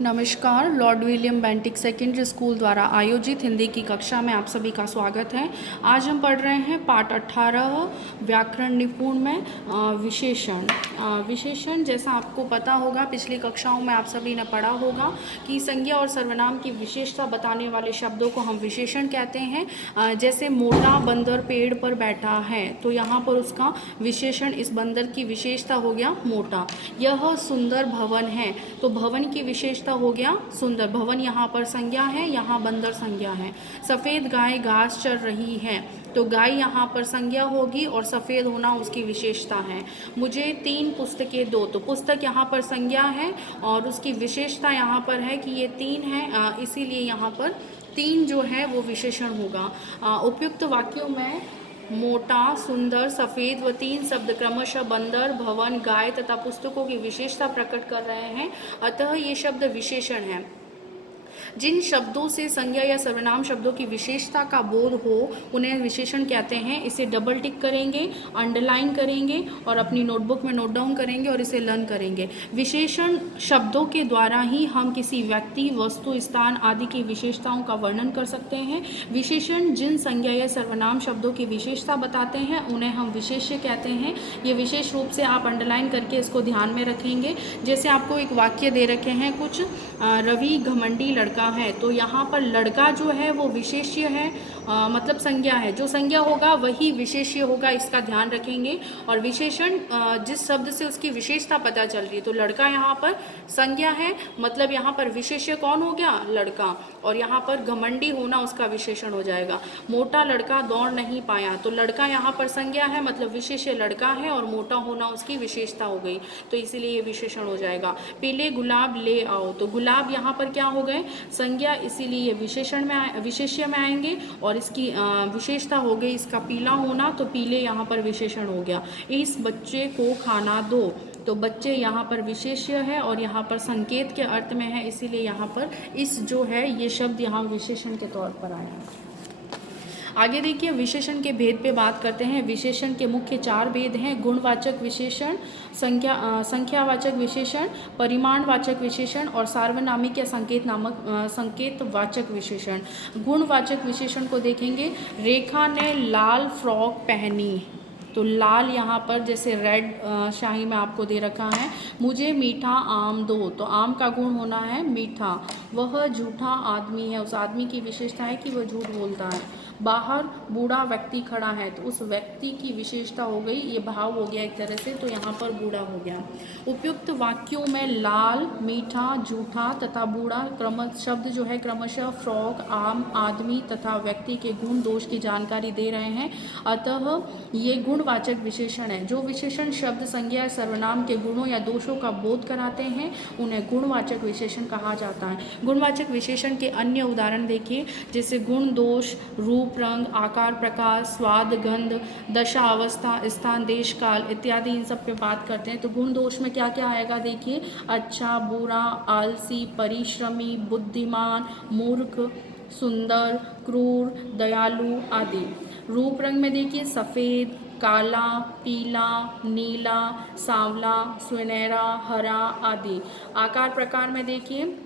नमस्कार। Lord William Bentinck secondary school द्वारा आयोजित हिंदी की कक्षा में आप सभी का स्वागत है। आज हम पढ़ रहे हैं पाठ 18 व्याकरण निपुण में विशेषण। विशेषण जैसा आपको पता होगा, पिछली कक्षाओं में आप सभी ने पढ़ा होगा कि संज्ञा और सर्वनाम की विशेषता बताने वाले शब्दों को हम विशेषण कहते हैं। जैसे मोटा बंदर पेड़ पर बैठा है, तो यहाँ पर उसका विशेषण, इस बंदर की विशेषता हो गया मोटा। यह सुंदर भवन है, तो भवन की विशेषता हो गया सुंदर। भवन यहाँ पर संज्ञा है, यहाँ बंदर संज्ञा है। सफ़ेद गाय घास चर रही है, तो गाय यहाँ पर संज्ञा होगी और सफ़ेद होना उसकी विशेषता है। मुझे 3 पुस्तकें दो, तो पुस्तक यहाँ पर संज्ञा है और उसकी विशेषता यहाँ पर है कि ये 3 है, इसीलिए यहाँ पर 3 जो है वो विशेषण होगा। उपयुक्त वाक्यों में मोटा, सुंदर, सफ़ेद व 3 शब्द क्रमशः बंदर, भवन, गाय तथा पुस्तकों की विशेषता प्रकट कर रहे हैं, अतः ये शब्द विशेषण हैं। जिन शब्दों से संज्ञा या सर्वनाम शब्दों की विशेषता का बोध हो उन्हें विशेषण कहते हैं। इसे डबल टिक करेंगे, अंडरलाइन करेंगे और अपनी नोटबुक में नोट डाउन करेंगे और इसे लर्न करेंगे। विशेषण शब्दों के द्वारा ही हम किसी व्यक्ति, वस्तु, स्थान आदि की विशेषताओं का वर्णन कर सकते हैं। विशेषण जिन संज्ञा या सर्वनाम शब्दों की विशेषता बताते हैं उन्हें हम विशेष्य कहते हैं। ये विशेष रूप से आप अंडरलाइन करके इसको ध्यान में रखेंगे। जैसे आपको एक वाक्य दे रखे हैं कुछ, रवि घमंडी लड़का है, तो यहाँ पर लड़का जो है वो विशेष्य है, मतलब संज्ञा है। जो संज्ञा होगा वही विशेष्य होगा, इसका ध्यान रखेंगे। और विशेषण जिस शब्द से उसकी विशेषता पता चल रही है, तो लड़का यहाँ पर संज्ञा है, मतलब यहाँ पर विशेष्य कौन हो गया? लड़का। और यहाँ पर घमंडी होना उसका विशेषण हो जाएगा। मोटा लड़का दौड़ नहीं पाया, तो लड़का यहाँ पर संज्ञा है, मतलब विशेष्य लड़का है और मोटा होना उसकी विशेषता हो गई, तो इसीलिए ये विशेषण हो जाएगा। पीले गुलाब ले आओ, तो गुलाब यहाँ पर क्या हो गए? संज्ञा, इसीलिए ये विशेषण में विशेष्य में आएंगे और इसकी विशेषता हो गई इसका पीला होना, तो पीले यहाँ पर विशेषण हो गया। इस बच्चे को खाना दो, तो बच्चे यहाँ पर विशेष्य है और यहाँ पर संकेत के अर्थ में है, इसीलिए यहाँ पर इस जो है ये शब्द यहाँ विशेषण के तौर पर आया है। आगे देखिए, विशेषण के भेद पे बात करते हैं। विशेषण के मुख्य 4 भेद हैं: गुणवाचक विशेषण, संख्यावाचक विशेषण, परिमाणवाचक विशेषण और सार्वनामिक या संकेतवाचक विशेषण। गुणवाचक विशेषण को देखेंगे। रेखा ने लाल फ्रॉक पहनी, तो लाल यहाँ पर जैसे रेड शाही में आपको दे रखा है। मुझे मीठा आम दो, तो आम का गुण होना है मीठा। वह झूठा आदमी है, उस आदमी की विशेषता है कि वह झूठ बोलता है। बाहर बूढ़ा व्यक्ति खड़ा है, तो उस व्यक्ति की विशेषता हो गई, ये भाव हो गया एक तरह से, तो यहाँ पर बूढ़ा हो गया। उपयुक्त वाक्यों में लाल, मीठा, झूठा तथा बूढ़ा शब्द जो है क्रमशः फ्रॉक, आम, आदमी तथा व्यक्ति के गुण दोष की जानकारी दे रहे हैं, अतः ये गुणवाचक विशेषण है। जो विशेषण शब्द, संज्ञा या सर्वनाम के गुणों या दोषों का बोध कराते हैं उन्हें गुणवाचक विशेषण कहा जाता है। गुणवाचक विशेषण के अन्य उदाहरण देखिए, जैसे गुण, दोष, रूप, रंग, आकार, प्रकार, स्वाद, गंध, दशा, अवस्था, स्थान, देश, काल इत्यादि, इन सब पे बात करते हैं। तो गुण दोष में क्या क्या आएगा देखिए, अच्छा, बुरा, आलसी, परिश्रमी, बुद्धिमान, मूर्ख, सुंदर, क्रूर, दयालु आदि। रूप रंग में देखिए, सफ़ेद, काला, पीला, नीला, सांवला, सुनहरा, हरा आदि। आकार प्रकार में देखिए,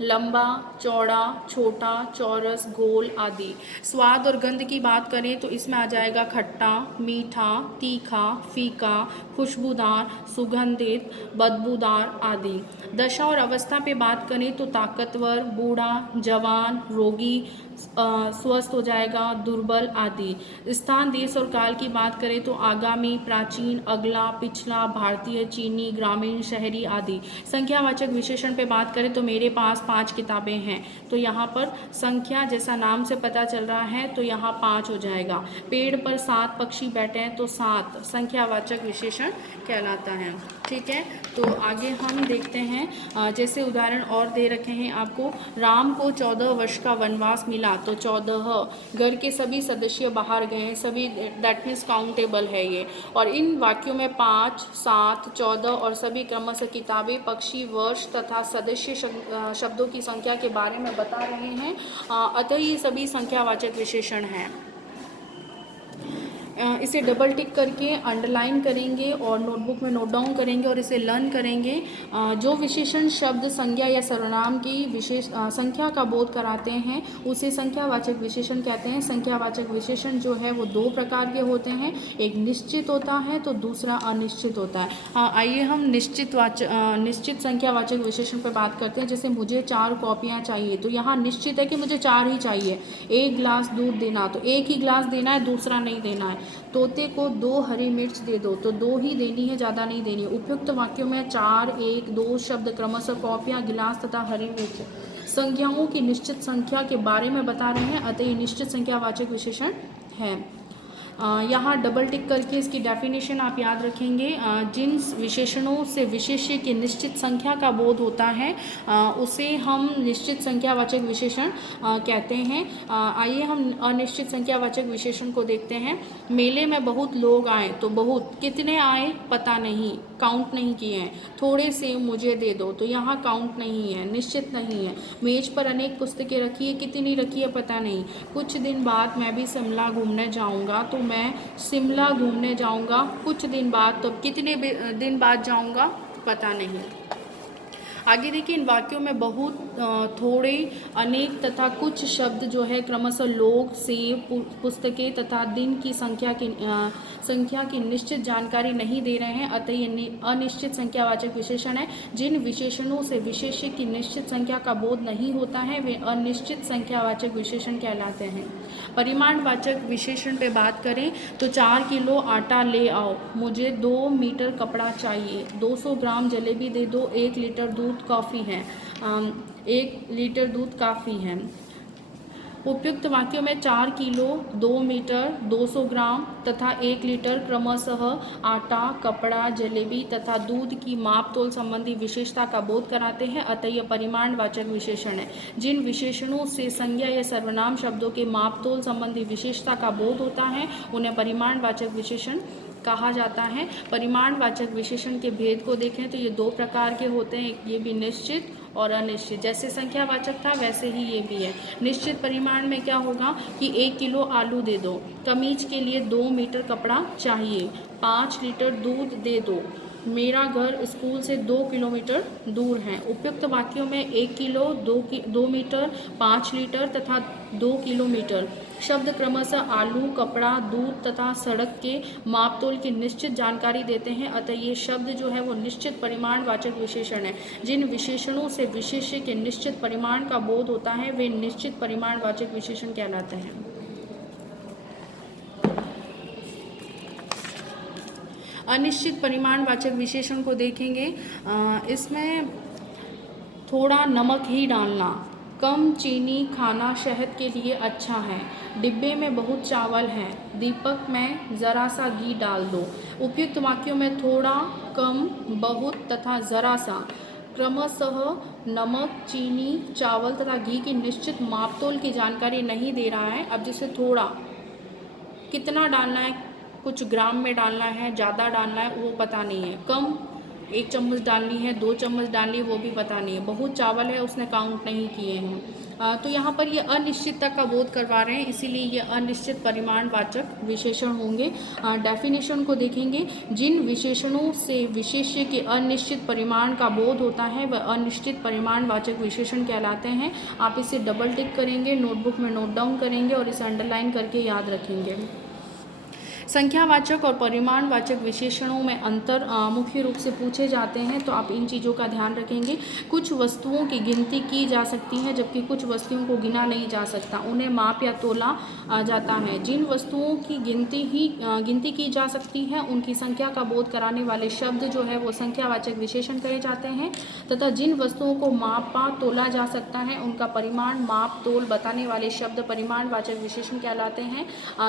लंबा, चौड़ा, छोटा, चौरस, गोल आदि। स्वाद और गंध की बात करें तो इसमें आ जाएगा खट्टा, मीठा, तीखा, फीका, खुशबूदार, सुगंधित, बदबूदार आदि। दशा और अवस्था पे बात करें तो ताकतवर, बूढ़ा, जवान, रोगी, स्वस्थ हो जाएगा, दुर्बल आदि। स्थान, देश और काल की बात करें तो आगामी, प्राचीन, अगला, पिछला, भारतीय, चीनी, ग्रामीण, शहरी आदि। संख्यावाचक विशेषण पे बात करें तो मेरे पास 5 किताबें हैं, तो यहाँ पर संख्या जैसा नाम से पता चल रहा है, तो यहाँ 5 हो जाएगा। पेड़ पर 7 पक्षी बैठे हैं, तो 7 संख्यावाचक विशेषण कहलाता है। ठीक है, तो आगे हम देखते हैं। जैसे उदाहरण और दे रखे हैं आपको, राम को 14 वर्ष का वनवास मिला, तो 14। घर के सभी सदस्य बाहर गए, सभी, दैट मीन्स काउंटेबल है ये। और इन वाक्यों में 5, 7, 14 और सभी क्रमशः किताबें, पक्षी, वर्ष तथा सदस्य शब्दों की संख्या के बारे में बता रहे हैं, अतः ये सभी संख्यावाचक विशेषण हैं। इसे डबल टिक करके अंडरलाइन करेंगे और नोटबुक में नोट डाउन करेंगे और इसे लर्न करेंगे। जो विशेषण शब्द संज्ञा या सर्वनाम की विशेष संख्या का बोध कराते हैं उसे संख्यावाचक विशेषण कहते हैं। संख्यावाचक विशेषण जो है वो दो प्रकार के होते हैं, एक निश्चित होता है तो दूसरा अनिश्चित होता है। आइए हम निश्चित संख्यावाचक विशेषण पर बात करते हैं। जैसे मुझे 4 कॉपियाँ चाहिए, तो यहाँ निश्चित है कि मुझे 4 ही चाहिए। 1 गिलास दूध देना, तो 1 ही गिलास देना है, दूसरा नहीं देना है। तोते को 2 हरी मिर्च दे दो, तो 2 ही देनी है, ज़्यादा नहीं देनी है। उपयुक्त वाक्यों में 4, 1, 2 शब्द क्रमशः कॉपियाँ, गिलास तथा हरी मिर्च संख्याओं की निश्चित संख्या के बारे में बता रहे हैं, अतः ये निश्चित संख्यावाचक विशेषण है। यहाँ डबल टिक करके इसकी डेफिनेशन आप याद रखेंगे। जिन विशेषणों से विशेष्य की निश्चित संख्या का बोध होता है उसे हम निश्चित संख्यावाचक विशेषण कहते हैं। आइए हम अनिश्चित संख्यावाचक विशेषण को देखते हैं। मेले में बहुत लोग आए, तो बहुत कितने आए पता नहीं, काउंट नहीं किए हैं। थोड़े सेब मुझे दे दो, तो यहाँ काउंट नहीं है, निश्चित नहीं है। मेज पर अनेक पुस्तकें रखी है, कितनी रखी है पता नहीं। कुछ दिन बाद मैं भी शिमला घूमने जाऊँगा, तो मैं शिमला घूमने जाऊँगा कुछ दिन बाद, तो कितने दिन बाद जाऊँगा पता नहीं। आगे देखिए, इन वाक्यों में बहुत, थोड़े, अनेक तथा कुछ शब्द जो है क्रमशः लोग, सेब, पुस्तकें तथा दिन की संख्या की निश्चित जानकारी नहीं दे रहे हैं, अतः ये अनिश्चित संख्यावाचक विशेषण है। जिन विशेषणों से विशेष्य की निश्चित संख्या का बोध नहीं होता है वे अनिश्चित संख्यावाचक विशेषण कहलाते हैं। परिमाणवाचक विशेषण पे बात करें तो 4 किलो आटा ले आओ, मुझे 2 मीटर कपड़ा चाहिए, 200 ग्राम जलेबी दे दो, 1 लीटर दूध काफ़ी है, 1 लीटर दूध काफ़ी है। उपयुक्त वाक्यों में 4 किलो, 2 मीटर, 200 ग्राम तथा 1 लीटर क्रमशः आटा, कपड़ा, जलेबी तथा दूध की माप तोल संबंधी विशेषता का बोध कराते हैं, अतः यह परिमाणवाचक विशेषण है। जिन विशेषणों से संज्ञा या सर्वनाम शब्दों के माप तोल संबंधी विशेषता का बोध होता है उन्हें परिमाणवाचक विशेषण कहा जाता है। परिमाणवाचक विशेषण के भेद को देखें तो ये 2 प्रकार के होते हैं, ये भी निश्चित और अनिश्चित। जैसे संख्यावाचक था वैसे ही ये भी है। निश्चित परिमाण में क्या होगा कि 1 किलो आलू दे दो, कमीज के लिए 2 मीटर कपड़ा चाहिए, 5 लीटर दूध दे दो, मेरा घर स्कूल से 2 किलोमीटर दूर है। उपयुक्त वाक्यों में 1 किलो, 2 मीटर, 5 लीटर तथा 2 किलोमीटर शब्द क्रमशः आलू, कपड़ा, दूध तथा सड़क के मापतोल की निश्चित जानकारी देते हैं, अतः ये शब्द जो है वो निश्चित परिमाणवाचक विशेषण है। जिन विशेषणों से विशेष्य के निश्चित परिमाण का बोध होता है वे निश्चित परिमाणवाचक विशेषण कहलाते हैं। अनिश्चित परिमाणवाचक विशेषण को देखेंगे। इसमें थोड़ा नमक ही डालना, कम चीनी खाना शहद के लिए अच्छा है, डिब्बे में बहुत चावल है, दीपक में ज़रा सा घी डाल दो। उपयुक्त वाक्यों में थोड़ा, कम, बहुत तथा ज़रा सा क्रमशः नमक, चीनी, चावल तथा घी की निश्चित मापतोल की जानकारी नहीं दे रहा है। अब जैसे थोड़ा कितना डालना है, कुछ ग्राम में डालना है, ज़्यादा डालना है वो पता नहीं है। कम 1 चम्मच डालनी है, 2 चम्मच डालनी है वो भी पता नहीं है। बहुत चावल है उसने काउंट नहीं किए हैं। तो यहाँ पर ये अनिश्चितता का बोध करवा रहे हैं, इसीलिए ये अनिश्चित परिमाणवाचक विशेषण होंगे। डेफिनेशन को देखेंगे। जिन विशेषणों से विशेष्य के अनिश्चित परिमाण का बोध होता है वह अनिश्चित परिमाणवाचक विशेषण कहलाते हैं। आप इसे डबल टिक करेंगे, नोटबुक में नोट डाउन करेंगे और इसे अंडरलाइन करके याद रखेंगे। संख्यावाचक और परिमाणवाचक विशेषणों में अंतर मुख्य रूप से पूछे जाते हैं, तो आप इन चीज़ों का ध्यान रखेंगे। कुछ वस्तुओं की गिनती की जा सकती है जबकि कुछ वस्तुओं को गिना नहीं जा सकता, उन्हें माप या तोला जाता है। जिन वस्तुओं की गिनती की जा सकती है उनकी संख्या का बोध कराने वाले शब्द जो है वो संख्यावाचक विशेषण कहे जाते हैं, तथा जिन वस्तुओं को मापा तोला जा सकता है उनका परिमाण, माप, तोल बताने वाले शब्द परिमाणवाचक विशेषण कहलाते हैं।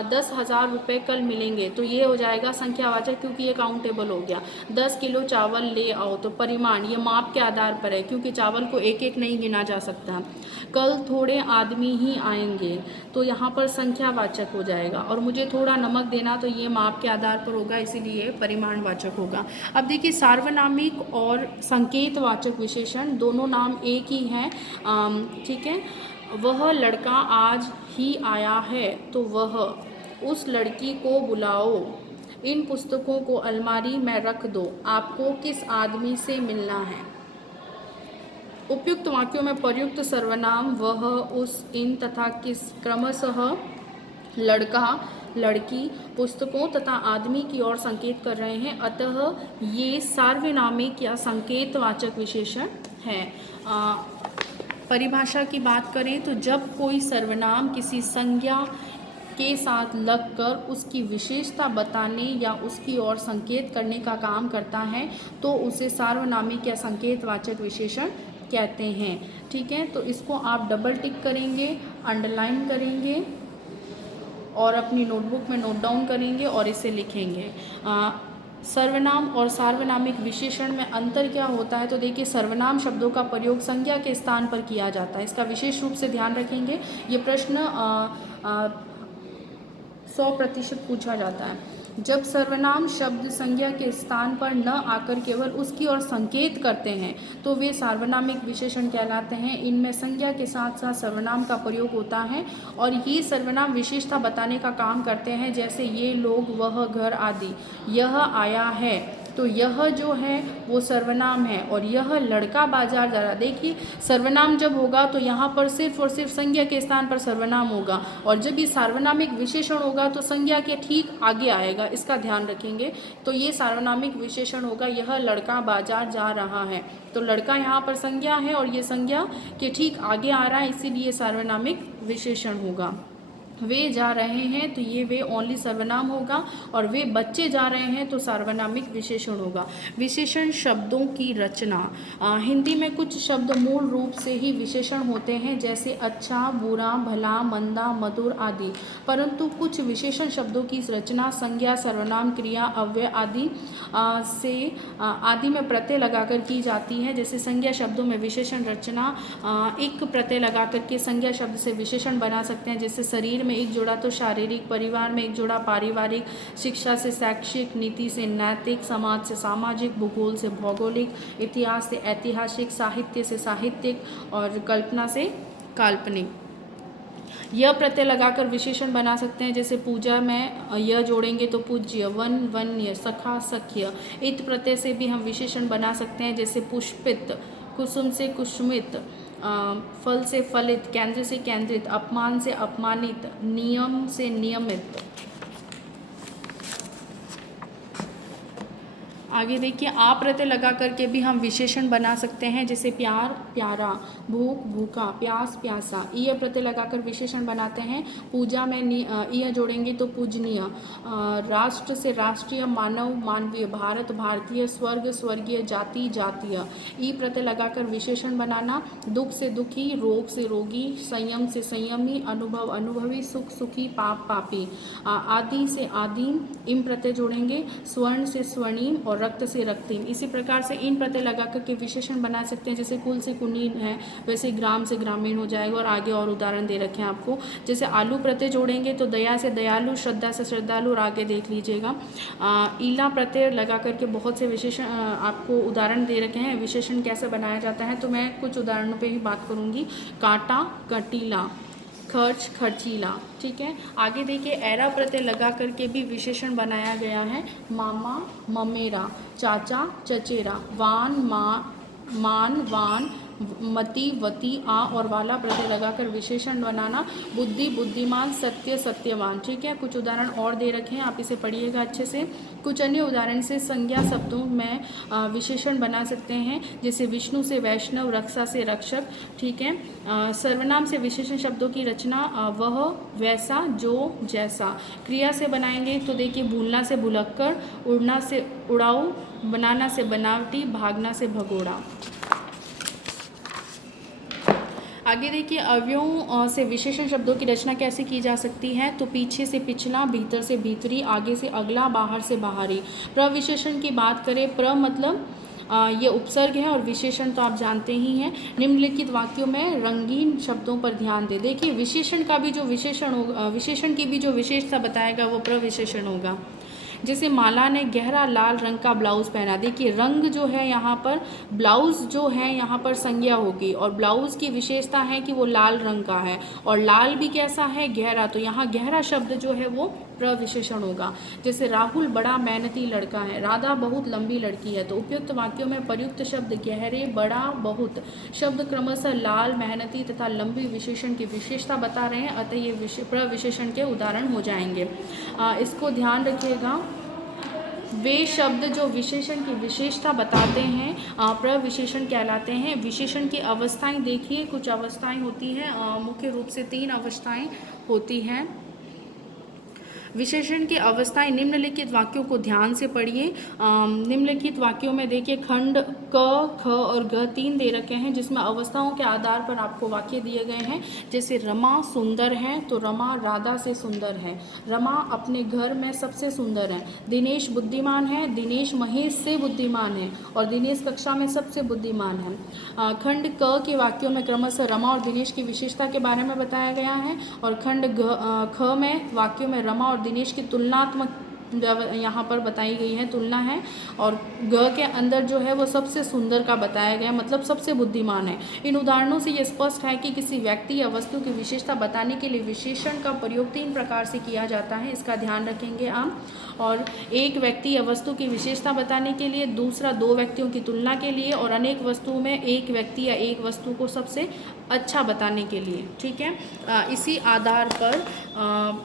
10,000 रुपये कल मिलेंगे, तो ये हो जाएगा संख्यावाचक क्योंकि ये काउंटेबल हो गया। 10 किलो चावल ले आओ, तो परिमाण ये माप के आधार पर है क्योंकि चावल को एक एक नहीं गिना जा सकता। कल थोड़े आदमी ही आएंगे, तो यहाँ पर संख्यावाचक हो जाएगा। और मुझे थोड़ा नमक देना, तो ये माप के आधार पर होगा, इसीलिए परिमाणवाचक होगा। अब देखिए, सार्वनामिक और संकेतवाचक विशेषण दोनों नाम एक ही हैं, ठीक है। वह लड़का आज ही आया है, तो वह उस लड़की को बुलाओ, इन पुस्तकों को अलमारी में रख दो, आपको किस आदमी से मिलना है। उपयुक्त वाक्यों में प्रयुक्त सर्वनाम वह, उस, इन तथा किस क्रमशः लड़का, लड़की, पुस्तकों तथा आदमी की ओर संकेत कर रहे हैं, अतः ये सार्वनामिक या संकेतवाचक विशेषण हैं। परिभाषा की बात करें तो जब कोई सर्वनाम किसी संज्ञा के साथ लगकर उसकी विशेषता बताने या उसकी ओर संकेत करने का काम करता है तो उसे सार्वनामिक या संकेतवाचक विशेषण कहते हैं। ठीक है, तो इसको आप डबल टिक करेंगे, अंडरलाइन करेंगे और अपनी नोटबुक में नोट डाउन करेंगे और इसे लिखेंगे। सर्वनाम और सार्वनामिक विशेषण में अंतर क्या होता है, तो देखिए सर्वनाम शब्दों का प्रयोग संज्ञा के स्थान पर किया जाता है, इसका विशेष रूप से ध्यान रखेंगे। ये प्रश्न 100% पूछा जाता है। जब सर्वनाम शब्द संज्ञा के स्थान पर न आकर केवल उसकी ओर संकेत करते हैं तो वे सार्वनामिक विशेषण कहलाते हैं। इनमें संज्ञा के साथ साथ सर्वनाम का प्रयोग होता है और ये सर्वनाम विशेषता बताने का काम करते हैं, जैसे ये लोग, वह, घर आदि। यह आया है, तो यह जो है वो सर्वनाम है और यह लड़का बाजार जा रहा। देखिए सर्वनाम जब होगा तो यहाँ पर सिर्फ और सिर्फ संज्ञा के स्थान पर सर्वनाम होगा और जब ये सार्वनामिक विशेषण होगा तो संज्ञा के ठीक आगे आएगा, इसका ध्यान रखेंगे। तो ये सार्वनामिक विशेषण होगा, यह लड़का बाजार जा रहा है, तो लड़का यहाँ पर संज्ञा है और ये संज्ञा के ठीक आगे आ रहा है, इसीलिए सार्वनामिक विशेषण होगा। वे जा रहे हैं तो ये वे ओनली सर्वनाम होगा और वे बच्चे जा रहे हैं तो सार्वनामिक विशेषण होगा। विशेषण शब्दों की रचना। हिंदी में कुछ शब्द मूल रूप से ही विशेषण होते हैं, जैसे अच्छा, बुरा, भला, मंदा, मधुर आदि, परंतु कुछ विशेषण शब्दों की रचना संज्ञा, सर्वनाम, क्रिया, अव्यय आदि आदि में प्रत्यय लगाकर की जाती है। जैसे संज्ञा शब्दों में विशेषण रचना एक प्रत्यय लगाकर के संज्ञा शब्द से विशेषण बना सकते हैं, जैसे शरीर में एक जोड़ा तो शारीरिक, परिवार में एक जोड़ा पारिवारिक, शिक्षा से शैक्षिक, नीति से नैतिक, समाज से सामाजिक, भूगोल से भौगोलिक, इतिहास से ऐतिहासिक, साहित्य से साहित्यिक और कल्पना से काल्पनिक। यह प्रत्यय लगाकर विशेषण बना सकते हैं, जैसे पूजा में यह जोड़ेंगे तो पूज्य, वन, वन्य, सखा, सख्य। इत प्रत्यय से भी हम विशेषण बना सकते हैं, जैसे पुष्पित, कुसुम से कुसुमित, फल से फलित, केंद्र से केंद्रित, अपमान से अपमानित, नियम से नियमित। आगे देखिए आप प्रत्यय लगा करके भी हम विशेषण बना सकते हैं, जैसे प्यार, प्यारा, भूख, भूखा, प्यास, प्यासा। ईय प्रत्यय लगाकर विशेषण बनाते हैं। पूजा में ईय जोड़ेंगे तो पूजनीय, राष्ट्र से राष्ट्रीय, मानव, मानवीय, भारत, भारतीय, स्वर्ग, स्वर्गीय, जाति, जातीय। ई प्रत्यय लगाकर विशेषण बनाना। दुख से दुखी, रोग से रोगी, संयम से संयमी, अनुभव, अनुभवी, सुख, सुखी, पाप, पापी। आदि से आदिम, इम प्रत्यय जोड़ेंगे। स्वर्ण से स्वर्णिम और रक्त से रक्तिम। इसी प्रकार से इन प्रत्यय लगा करके विशेषण बना सकते हैं, जैसे कुल से कुलीन है, वैसे ग्राम से ग्रामीण हो जाएगा। और आगे और उदाहरण दे रखे हैं आपको, जैसे आलू प्रत्यय जोड़ेंगे तो दया से दयालु, श्रद्धा से श्रद्धालु, और आगे देख लीजिएगा। ईला प्रत्यय लगा करके बहुत से विशेषण आपको उदाहरण दे रखे हैं, विशेषण कैसे बनाया जाता है, तो मैं कुछ उदाहरणों पर ही बात करूँगी। कांटा, कटीला, खर्च, खर्चीला। ठीक है, आगे देखिए एरा प्रत्यय लगा करके भी विशेषण बनाया गया है। मामा, ममेरा, चाचा, चचेरा, वान, मान, वान, मति, वती, आ और वाला प्रत्यय लगाकर विशेषण बनाना। बुद्धि, बुद्धिमान, सत्य, सत्यवान। ठीक है, कुछ उदाहरण और दे रखे हैं, आप इसे पढ़िएगा अच्छे से। कुछ अन्य उदाहरण से संज्ञा शब्दों में विशेषण बना सकते हैं, जैसे विष्णु से वैष्णव, रक्षा से रक्षक। ठीक है, सर्वनाम से विशेषण शब्दों की रचना वह, वैसा, जो, जैसा। क्रिया से बनाएंगे तो देखिए भूलना से भुलक्कड़, उड़ना से उड़ाऊ, बनाना से बनावटी, भागना से भगोड़ा। आगे देखिए अवयवों से विशेषण शब्दों की रचना कैसे की जा सकती है, तो पीछे से पिछला, भीतर से भीतरी, आगे से अगला, बाहर से बाहरी। प्रविशेषण की बात करें, प्र मतलब ये उपसर्ग है और विशेषण तो आप जानते ही हैं। निम्नलिखित वाक्यों में रंगीन शब्दों पर ध्यान दें। देखिए विशेषण का भी जो विशेषण होगा, विशेषण की भी जो विशेषता बताएगा वो प्रविशेषण होगा। जैसे माला ने गहरा लाल रंग का ब्लाउज़ पहना। देखिए रंग जो है यहाँ पर, ब्लाउज़ जो है यहाँ पर संज्ञा होगी और ब्लाउज़ की विशेषता है कि वो लाल रंग का है और लाल भी कैसा है, गहरा, तो यहाँ गहरा शब्द जो है वो प्रविशेषण होगा। जैसे राहुल बड़ा मेहनती लड़का है, राधा बहुत लंबी लड़की है। तो उपयुक्त वाक्यों में प्रयुक्त शब्द गहरे, बड़ा, बहुत शब्द क्रमशः लाल, मेहनती तथा लंबी विशेषण की विशेषता बता रहे हैं, अतः ये प्रविशेषण के उदाहरण हो जाएंगे। इसको ध्यान रखिएगा, वे शब्द जो विशेषण की विशेषता बताते हैं प्रविशेषण कहलाते हैं। विशेषण की अवस्थाएं देखिए, कुछ अवस्थाएं होती हैं, मुख्य रूप से 3 अवस्थाएं होती हैं। विशेषण की अवस्थाएं निम्नलिखित वाक्यों को ध्यान से पढ़िए। निम्नलिखित वाक्यों में देखिए खंड क, ख और ग 3 दे रखे हैं, जिसमें अवस्थाओं के आधार पर आपको वाक्य दिए गए हैं। जैसे रमा सुंदर है, तो रमा राधा से सुंदर है। रमा अपने घर में सबसे सुंदर है। दिनेश बुद्धिमान है, दिनेश महेश से बुद्धिमान है, और दिनेश कक्षा में सबसे बुद्धिमान है। खंड क के वाक्यों में क्रमशः रमा और दिनेश की विशेषता के बारे में बताया गया है, और खंड ख में वाक्यों में रमा और दिनेश की तुलनात्मक यहाँ पर बताई गई है, तुलना है। और ग के अंदर जो है वो सबसे सुंदर का बताया गया, मतलब सबसे बुद्धिमान है। इन उदाहरणों से ये स्पष्ट है कि किसी व्यक्ति या वस्तु की विशेषता बताने के लिए विशेषण का प्रयोग 3 प्रकार से किया जाता है, इसका ध्यान रखेंगे आप। और एक व्यक्ति या वस्तु की विशेषता बताने के लिए, दूसरा 2 व्यक्तियों की तुलना के लिए, और अनेक वस्तुओं में एक व्यक्ति या एक वस्तु को सबसे अच्छा बताने के लिए। ठीक है, इसी आधार पर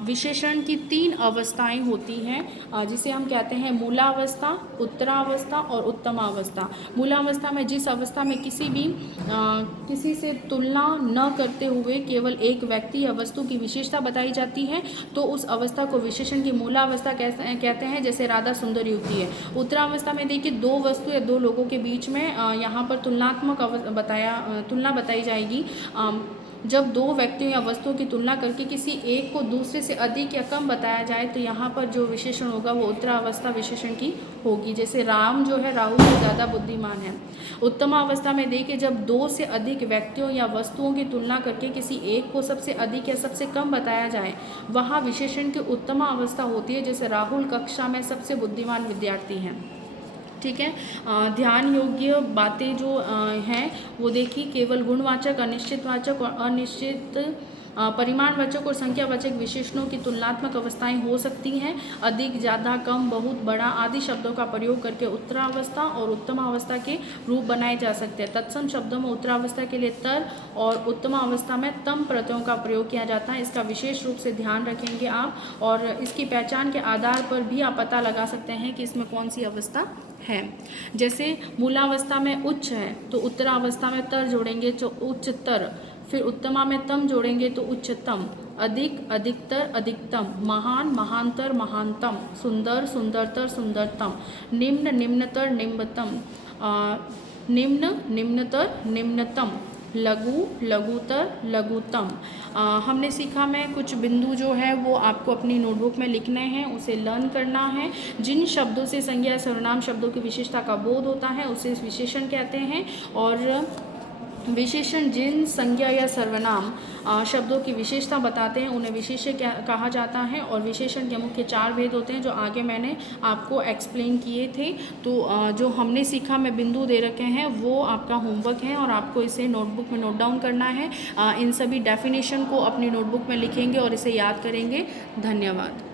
विशेषण की 3 अवस्थाएं होती हैं, जिसे हम कहते हैं मूलावस्था, उत्तरावस्था और उत्तमावस्था। मूलावस्था में जिस अवस्था में किसी से तुलना न करते हुए केवल एक व्यक्ति या वस्तु की विशेषता बताई जाती है, तो उस अवस्था को विशेषण की मूलावस्था कहते हैं। जैसे राधा सुंदर युवती है। उत्तरावस्था में देखिए 2 वस्तु या 2 लोगों के बीच में यहाँ पर तुलना बताई जाएगी। जब 2 व्यक्तियों या वस्तुओं की तुलना करके किसी एक को दूसरे से अधिक या कम बताया जाए, तो यहाँ पर जो विशेषण होगा वो उत्तरावस्था विशेषण की होगी। जैसे राम जो है राहुल से ज़्यादा बुद्धिमान है। उत्तमावस्था में देखिए जब 2 से अधिक व्यक्तियों या वस्तुओं की तुलना करके किसी एक को सबसे अधिक या सबसे कम बताया जाए, वहाँ विशेषण की उत्तमा अवस्था होती है। जैसे राहुल कक्षा में सबसे बुद्धिमान विद्यार्थी हैं। ठीक है, ध्यान योग्य बातें जो हैं वो देखिए, केवल गुणवाचक, अनिश्चितवाचक और अनिश्चित परिमाणवाचक और संख्यावाचक विशेषणों की तुलनात्मक अवस्थाएं हो सकती हैं। अधिक, ज़्यादा, कम, बहुत, बड़ा आदि शब्दों का प्रयोग करके उत्तरावस्था और उत्तमावस्था के रूप बनाए जा सकते हैं। तत्सम शब्दों में उत्तरावस्था के लिए तर और उत्तमावस्था में तम प्रत्ययों का प्रयोग किया जाता है। इसका विशेष रूप से ध्यान रखेंगे आप, और इसकी पहचान के आधार पर भी आप पता लगा सकते हैं कि इसमें कौन सी अवस्था है। जैसे मूलावस्था में उच्च है, तो उत्तरावस्था में तर जोड़ेंगे तो उच्चतर, फिर उत्तमा में तम जोड़ेंगे तो उच्चतम, अधिक, अधिकतर, अधिकतम, महान, महानतर, महानतम, सुंदर, सुंदरतर, सुंदरतम, निम्न, निम्नतर, निम्नतम, निम्न, निम्नतर, निम्नतम, लघु, लघुतर, लघुतम। हमने सीखा में कुछ बिंदु जो है वो आपको अपनी नोटबुक में लिखने हैं, उसे लर्न करना है। जिन शब्दों से संज्ञा सर्वनाम शब्दों की विशेषता का बोध होता है उसे विशेषण कहते हैं, और विशेषण जिन संज्ञा या सर्वनाम शब्दों की विशेषता बताते हैं उन्हें विशेष्य कहा जाता है। और विशेषण के मुख्य 4 भेद होते हैं जो आगे मैंने आपको एक्सप्लेन किए थे। तो जो हमने सीखा में बिंदु दे रखे हैं वो आपका होमवर्क है, और आपको इसे नोटबुक में नोट डाउन करना है। इन सभी डेफिनेशन को अपनी नोटबुक में लिखेंगे और इसे याद करेंगे। धन्यवाद।